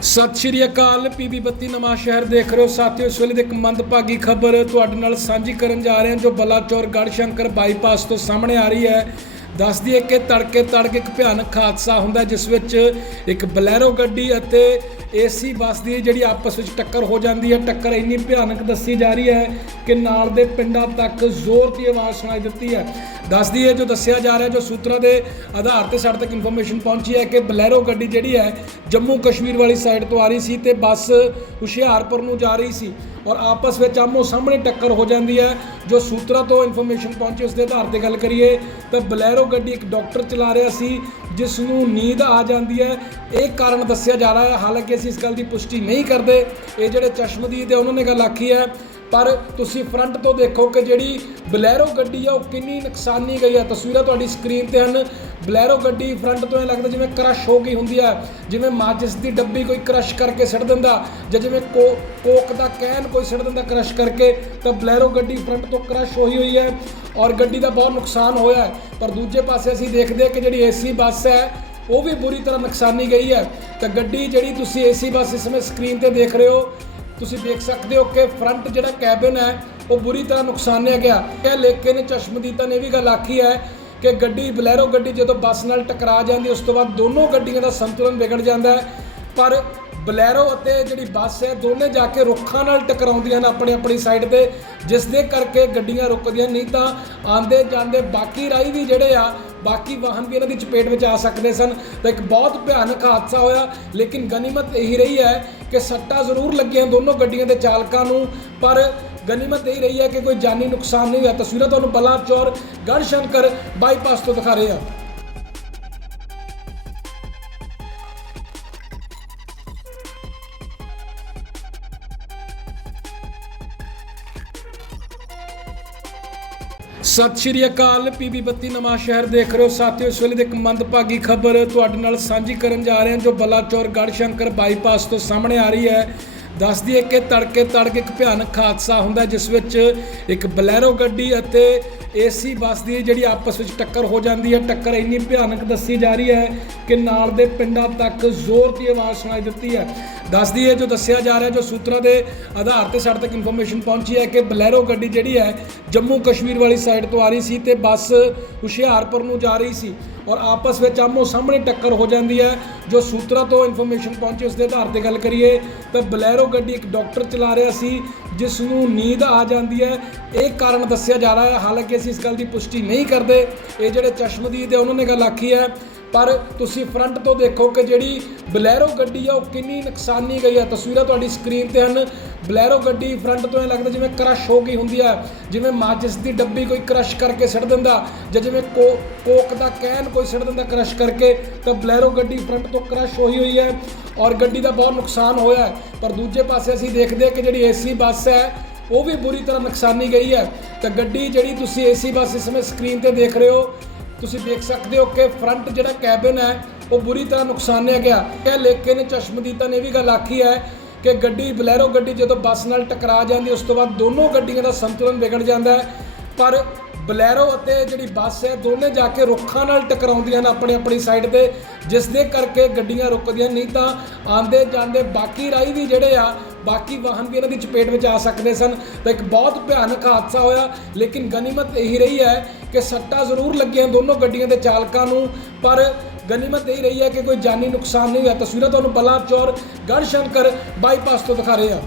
ਸਤਿ ਸ਼੍ਰੀ ਅਕਾਲ, ਪੀਬੀ ਬੱਤੀ ਨਵਾਂ ਸ਼ਹਿਰ ਦੇਖ ਰਹੇ ਹੋ। ਸਾਥੀਓ, ਇਸ ਵੇਲੇ ਦੀ ਇੱਕ ਮੰਦਭਾਗੀ ਖਬਰ ਤੁਹਾਡੇ ਨਾਲ ਸਾਂਝੀ ਕਰਨ ਜਾ ਰਹੇ ਹਾਂ, ਜੋ ਬਲਾਚੌਰ ਗੜਸ਼ੰਕਰ ਬਾਈਪਾਸ ਤੋਂ ਸਾਹਮਣੇ ਆ ਰਹੀ ਹੈ। ਦੱਸਦੀ ਹੈ ਕਿ ਤੜਕੇ ਤੜਕੇ ਇੱਕ ਭਿਆਨਕ ਹਾਦਸਾ ਹੁੰਦਾ ਜਿਸ ਵਿੱਚ ਇੱਕ ਬਲੈਰੋ ਗੱਡੀ ਅਤੇ ਏਸੀ ਬੱਸ ਦੀ ਜਿਹੜੀ ਆਪਸ ਵਿੱਚ ਟੱਕਰ ਹੋ ਜਾਂਦੀ ਹੈ। ਟੱਕਰ ਇੰਨੀ ਭਿਆਨਕ ਦੱਸੀ ਜਾ ਰਹੀ ਹੈ ਕਿ ਨਾਲ ਦੇ ਪਿੰਡਾਂ ਤੱਕ ਜ਼ੋਰ ਦੀ ਆਵਾਜ਼ ਸੁਣਾਈ ਦਿੱਤੀ ਹੈ। ਦੱਸ ਦਈਏ ਜੋ ਦੱਸਿਆ ਜਾ ਰਿਹਾ, ਜੋ ਸੂਤਰਾਂ ਦੇ ਆਧਾਰ ਤੇ ਸਾਡੇ ਤੱਕ ਇਨਫੋਰਮੇਸ਼ਨ ਪਹੁੰਚੀ ਹੈ ਕਿ ਬਲੈਰੋ ਗੱਡੀ ਜਿਹੜੀ ਹੈ, ਜੰਮੂ ਕਸ਼ਮੀਰ ਵਾਲੀ ਸਾਈਡ ਤੋਂ ਆ ਰਹੀ ਸੀ ਤੇ ਬੱਸ ਹੁਸ਼ਿਆਰਪੁਰ ਨੂੰ ਜਾ ਰਹੀ ਸੀ ਔਰ ਆਪਸ ਵਿੱਚ ਆਮੋ ਸਾਹਮਣੇ ਟੱਕਰ ਹੋ ਜਾਂਦੀ ਹੈ। ਜੋ ਸੂਤਰਾਂ ਤੋਂ ਇਨਫੋਰਮੇਸ਼ਨ ਪਹੁੰਚੀ ਉਸ ਦੇ ਆਧਾਰ ਤੇ ਗੱਲ ਕਰੀਏ, ਤਾਂ ਬਲੈਰੋ ਗੱਡੀ ਇੱਕ ਡਾਕਟਰ ਚਲਾ ਰਿਹਾ ਸੀ ਜਿਸ ਨੂੰ ਨੀਂਦ ਆ ਜਾਂਦੀ ਹੈ। ਇਹ ਕਾਰਨ ਦੱਸਿਆ ਜਾ ਰਿਹਾ ਹੈ, ਹਾਲਾਂਕਿ ਅਸੀਂ ਇਸ ਗੱਲ ਦੀ ਪੁਸ਼ਟੀ ਨਹੀਂ ਕਰਦੇ। ਇਹ ਜਿਹੜੇ ਚਸ਼ਮਦੀਦ ਹੈ, ਉਹਨਾਂ ਨੇ ਗੱਲ ਆਖੀ ਹੈ। ਪਰ ਤੁਸੀਂ ਫਰੰਟ ਤੋਂ ਦੇਖੋ ਕਿ ਜਿਹੜੀ ਬਲੈਰੋ ਗੱਡੀ ਆ, ਉਹ ਕਿੰਨੀ ਨੁਕਸਾਨੀ ਗਈ ਆ। ਤਸਵੀਰਾਂ ਤੁਹਾਡੀ ਸਕਰੀਨ ਤੇ ਹਨ। ਬਲੈਰੋ ਗੱਡੀ ਫਰੰਟ ਤੋਂ ਇਹ ਲੱਗਦਾ ਜਿਵੇਂ ਕ੍ਰਸ਼ ਹੋ ਗਈ ਹੁੰਦੀ ਆ। ਜਿਵੇਂ ਮਾਚਿਸ ਦੀ ਡੱਬੀ ਕੋਈ ਕ੍ਰਸ਼ ਕਰਕੇ ਸਿੱਟ ਦਿੰਦਾ ਜਾਂ ਜਿਵੇਂ ਕੋ, ਕੋਕ ਦਾ ਕੈਨ ਕੋਈ ਸਿੱਟ ਦਿੰਦਾ ਕ੍ਰਸ਼ ਕਰਕੇ, ਤਾਂ ਬਲੈਰੋ ਗੱਡੀ ਫਰੰਟ ਤੋਂ ਕ੍ਰਸ਼ ਹੋਈ ਹੋਈ ਹੈ ਔਰ ਗੱਡੀ ਦਾ ਬਹੁਤ ਨੁਕਸਾਨ ਹੋਇਆ ਪਰ ਦੂਜੇ ਪਾਸੇ ਅਸੀਂ ਦੇਖਦੇ ਹਾਂ ਕਿ ਜਿਹੜੀ ਏਸੀ ਬੱਸ ਹੈ, ਉਹ ਵੀ ਬੁਰੀ ਤਰ੍ਹਾਂ ਨੁਕਸਾਨੀ ਗਈ ਹੈ। ਤਾਂ ਗੱਡੀ ਜਿਹੜੀ ਤੁਸੀਂ ਏਸੀ ਬੱਸ ਇਸ ਸਮੇਂ ਸਕਰੀਨ ਤੇ ਦੇਖ ਰਹੇ ਹੋ ਤੁਸੀਂ ਦੇਖ ਸਕਦੇ ਹੋ ਕਿ ਫਰੰਟ ਜਿਹੜਾ ਕੈਬਨ ਹੈ, ਉਹ ਬੁਰੀ ਤਰ੍ਹਾਂ ਨੁਕਸਾਨਿਆ ਗਿਆ। ਇਹ ਲੇਕਿਨ ਚਸ਼ਮਦੀਦਾਂ ਨੇ ਵੀ ਗੱਲ ਆਖੀ ਹੈ ਕਿ ਗੱਡੀ, ਬਲੈਰੋ ਗੱਡੀ ਜਦੋਂ ਬੱਸ ਨਾਲ ਟਕਰਾ ਜਾਂਦੀ, ਉਸ ਤੋਂ ਬਾਅਦ ਦੋਨੋਂ ਗੱਡੀਆਂ ਦਾ ਸੰਤੁਲਨ ਵਿਗੜ ਜਾਂਦਾ ਹੈ। ਪਰ ਬਲੈਰੋ ਅਤੇ ਜਿਹੜੀ ਬੱਸ ਹੈ, ਦੋਨੇ ਜਾ ਕੇ ਰੁੱਖਾਂ ਨਾਲ ਟਕਰਾਉਂਦੀਆਂ ਨੇ ਆਪਣੀ ਆਪਣੀ ਸਾਈਡ ਤੇ, ਜਿਸ ਦੇ ਕਰਕੇ ਗੱਡੀਆਂ ਰੁਕਦੀਆਂ ਨਹੀਂ ਤਾਂ ਆਂਦੇ ਜਾਂਦੇ ਬਾਕੀ ਰਾਹੀ ਵੀ ਜਿਹੜੇ ਆ, ਬਾਕੀ ਵਾਹਨ ਵੀ ਇਹਨਾਂ ਦੀ ਚਪੇਟ ਵਿੱਚ ਆ ਸਕਦੇ ਸਨ। ਤਾਂ ਇੱਕ ਬਹੁਤ ਭਿਆਨਕ ਹਾਦਸਾ ਹੋਇਆ, ਲੇਕਿਨ ਗਨੀਮਤ ਇਹੀ ਰਹੀ ਹੈ ਕਿ ਸੱਟਾਂ ਜ਼ਰੂਰ ਲੱਗੀਆਂ ਦੋਨੋਂ ਗੱਡੀਆਂ ਦੇ ਚਾਲਕਾਂ ਨੂੰ, ਪਰ ਗਨੀਮਤ ਇਹ ਰਹੀ ਹੈ ਕਿ ਕੋਈ ਜਾਨੀ ਨੁਕਸਾਨ ਨਹੀਂ ਹੋਇਆ। ਤਸਵੀਰਾਂ ਤੁਹਾਨੂੰ ਬਲਾਚੌਰ ਗੜਸ਼ੰਕਰ ਬਾਈਪਾਸ ਤੋਂ ਦਿਖਾ ਰਹੇ ਹਾਂ। ਸਤਿ ਸ਼੍ਰੀ ਅਕਾਲ, ਪੀਬੀ ਬੱਤੀ ਨਵਾਂ ਸ਼ਹਿਰ ਦੇਖ ਰਹੇ ਹੋ। ਸਾਥੀਓ, ਇਸ ਵੇਲੇ ਦੀ ਇੱਕ ਮੰਦਭਾਗੀ ਖਬਰ ਤੁਹਾਡੇ ਨਾਲ ਸਾਂਝੀ ਕਰਨ ਜਾ ਰਹੇ ਹਾਂ, ਜੋ ਬਲਾਚੌਰ ਗੜਸ਼ੰਕਰ ਬਾਈਪਾਸ ਤੋਂ ਸਾਹਮਣੇ ਆ ਰਹੀ ਹੈ। ਦੱਸ ਦਈਏ ਕਿ ਤੜਕੇ ਤੜਕੇ ਇੱਕ ਭਿਆਨਕ ਹਾਦਸਾ ਹੁੰਦਾ ਜਿਸ ਵਿੱਚ ਇੱਕ ਬਲੈਰੋ ਗੱਡੀ ਅਤੇ ਏਸੀ ਬੱਸ ਦੀ ਜਿਹੜੀ ਆਪਸ ਵਿੱਚ ਟੱਕਰ ਹੋ ਜਾਂਦੀ ਹੈ। ਟੱਕਰ ਇੰਨੀ ਭਿਆਨਕ ਦੱਸੀ ਜਾ ਰਹੀ ਹੈ ਕਿ ਨਾਲ ਦੇ ਪਿੰਡਾਂ ਤੱਕ ਜ਼ੋਰ ਦੀ ਆਵਾਜ਼ ਸੁਣਾਈ ਦਿੱਤੀ ਹੈ। ਦੱਸਦੀ ਹੈ, ਜੋ ਦੱਸਿਆ ਜਾ ਰਿਹਾ, ਜੋ ਸੂਤਰਾਂ ਦੇ ਆਧਾਰ ਤੇ ਸਾਡੇ ਤੱਕ ਇਨਫੋਰਮੇਸ਼ਨ ਪਹੁੰਚੀ ਹੈ ਕਿ ਬਲੈਰੋ ਗੱਡੀ ਜਿਹੜੀ ਹੈ, ਜੰਮੂ ਕਸ਼ਮੀਰ ਵਾਲੀ ਸਾਈਡ ਤੋਂ ਆ ਰਹੀ ਸੀ ਤੇ ਬੱਸ ਹੁਸ਼ਿਆਰਪੁਰ ਨੂੰ ਜਾ ਰਹੀ ਸੀ ਔਰ ਆਪਸ ਵਿੱਚ ਆਮੋ ਸਾਹਮਣੇ ਟੱਕਰ ਹੋ ਜਾਂਦੀ ਹੈ। ਜੋ ਸੂਤਰਾਂ ਤੋਂ ਇਨਫੋਰਮੇਸ਼ਨ ਪਹੁੰਚੀ ਉਸ ਦੇ ਆਧਾਰ ਤੇ ਗੱਲ ਕਰੀਏ, ਤਾਂ ਬਲੈਰੋ ਗੱਡੀ ਇੱਕ ਡਾਕਟਰ ਚਲਾ ਰਿਹਾ ਸੀ ਜਿਸ ਨੂੰ ਨੀਂਦ ਆ ਜਾਂਦੀ ਹੈ। ਇਹ ਕਾਰਨ ਦੱਸਿਆ ਜਾ ਰਿਹਾ ਹੈ, ਹਾਲਾਂਕਿ ਅਸੀਂ ਇਸ ਗੱਲ ਦੀ ਪੁਸ਼ਟੀ ਨਹੀਂ ਕਰਦੇ। ਇਹ ਜਿਹੜੇ ਚਸ਼ਮਦੀਦ ਹੈ, ਉਹਨਾਂ ਨੇ ਗੱਲ ਆਖੀ ਹੈ। ਪਰ ਤੁਸੀਂ ਫਰੰਟ ਤੋਂ ਦੇਖੋ ਕਿ ਜਿਹੜੀ ਬਲੈਰੋ ਗੱਡੀ ਆ, ਉਹ ਕਿੰਨੀ ਨੁਕਸਾਨੀ ਗਈ ਆ। ਤਸਵੀਰਾਂ ਤੁਹਾਡੀ ਸਕਰੀਨ ਤੇ ਹਨ। ਬਲੈਰੋ ਗੱਡੀ ਫਰੰਟ ਤੋਂ ਇਹ ਲੱਗਦਾ ਜਿਵੇਂ ਕ੍ਰਸ਼ ਹੋ ਗਈ ਹੁੰਦੀ ਆ। ਜਿਵੇਂ ਮਾਚਿਸ ਦੀ ਡੱਬੀ ਕੋਈ ਕ੍ਰਸ਼ ਕਰਕੇ ਸਿੱਟ ਦਿੰਦਾ ਜਾਂ ਜਿਵੇਂ ਕੋ, ਕੋਕ ਦਾ ਕੈਨ ਕੋਈ ਸਿੱਟ ਦਿੰਦਾ ਕ੍ਰਸ਼ ਕਰਕੇ, ਤਾਂ ਬਲੈਰੋ ਗੱਡੀ ਫਰੰਟ ਤੋਂ ਕ੍ਰਸ਼ ਹੋਈ ਹੋਈ ਹੈ ਔਰ ਗੱਡੀ ਦਾ ਬਹੁਤ ਨੁਕਸਾਨ ਹੋਇਆ ਹੈ। ਪਰ ਦੂਜੇ ਪਾਸੇ ਅਸੀਂ ਦੇਖਦੇ ਹਾਂ ਕਿ ਜਿਹੜੀ ਏਸੀ ਬੱਸ ਹੈ, ਉਹ ਵੀ ਬੁਰੀ ਤਰ੍ਹਾਂ ਨੁਕਸਾਨੀ ਗਈ ਹੈ। ਤਾਂ ਗੱਡੀ ਜਿਹੜੀ ਤੁਸੀਂ ਏਸੀ ਬੱਸ ਇਸ ਸਮੇਂ ਸਕਰੀਨ ਤੇ ਦੇਖ ਰਹੇ ਹੋ ਤੁਸੀਂ ਦੇਖ ਸਕਦੇ ਹੋ ਕਿ ਫਰੰਟ ਜਿਹੜਾ ਕੈਬਨ ਹੈ, ਉਹ ਬੁਰੀ ਤਰ੍ਹਾਂ ਨੁਕਸਾਨਿਆ ਗਿਆ। ਇਹ ਲੇਕਿਨ ਚਸ਼ਮਦੀਦਾਂ ਨੇ ਵੀ ਗੱਲ ਆਖੀ ਹੈ ਕਿ ਗੱਡੀ, ਬਲੈਰੋ ਗੱਡੀ ਜਦੋਂ ਬੱਸ ਨਾਲ ਟਕਰਾ ਜਾਂਦੀ, ਉਸ ਤੋਂ ਬਾਅਦ ਦੋਨੋਂ ਗੱਡੀਆਂ ਦਾ ਸੰਤੁਲਨ ਵਿਗੜ ਜਾਂਦਾ ਹੈ। ਪਰ ਬਲੈਰੋ ਅਤੇ ਜਿਹੜੀ ਬੱਸ ਹੈ, ਦੋਨੇ ਜਾ ਕੇ ਰੁੱਖਾਂ ਨਾਲ ਟਕਰਾਉਂਦੀਆਂ ਨੇ ਆਪਣੀ ਆਪਣੀ ਸਾਈਡ ਤੇ, ਜਿਸ ਦੇ ਕਰਕੇ ਗੱਡੀਆਂ ਰੁਕਦੀਆਂ ਨਹੀਂ ਤਾਂ ਆਂਦੇ ਜਾਂਦੇ ਬਾਕੀ ਰਾਹੀ ਵੀ ਜਿਹੜੇ ਆ ਬਾਕੀ ਵਾਹਨ ਵੀ ਇਹਨਾਂ ਦੀ ਚਪੇਟ ਵਿੱਚ ਆ ਸਕਦੇ ਸਨ ਤਾਂ ਇੱਕ ਬਹੁਤ ਭਿਆਨਕ ਹਾਦਸਾ ਹੋਇਆ, ਲੇਕਿਨ ਗਨੀਮਤ ਇਹੀ ਰਹੀ ਹੈ ਕਿ ਸੱਟਾਂ ਜ਼ਰੂਰ ਲੱਗੀਆਂ ਦੋਨੋਂ ਗੱਡੀਆਂ ਦੇ ਚਾਲਕਾਂ ਨੂੰ, ਪਰ ਗਨੀਮਤ ਇਹ ਰਹੀ ਹੈ ਕਿ ਕੋਈ ਜਾਨੀ ਨੁਕਸਾਨ ਨਹੀਂ ਹੋਇਆ। ਤਸਵੀਰਾਂ ਤੁਹਾਨੂੰ ਬਲਾਚੌਰ ਗੜਸ਼ੰਕਰ ਬਾਈਪਾਸ ਤੋਂ ਦਿਖਾ ਰਹੇ ਹਾਂ।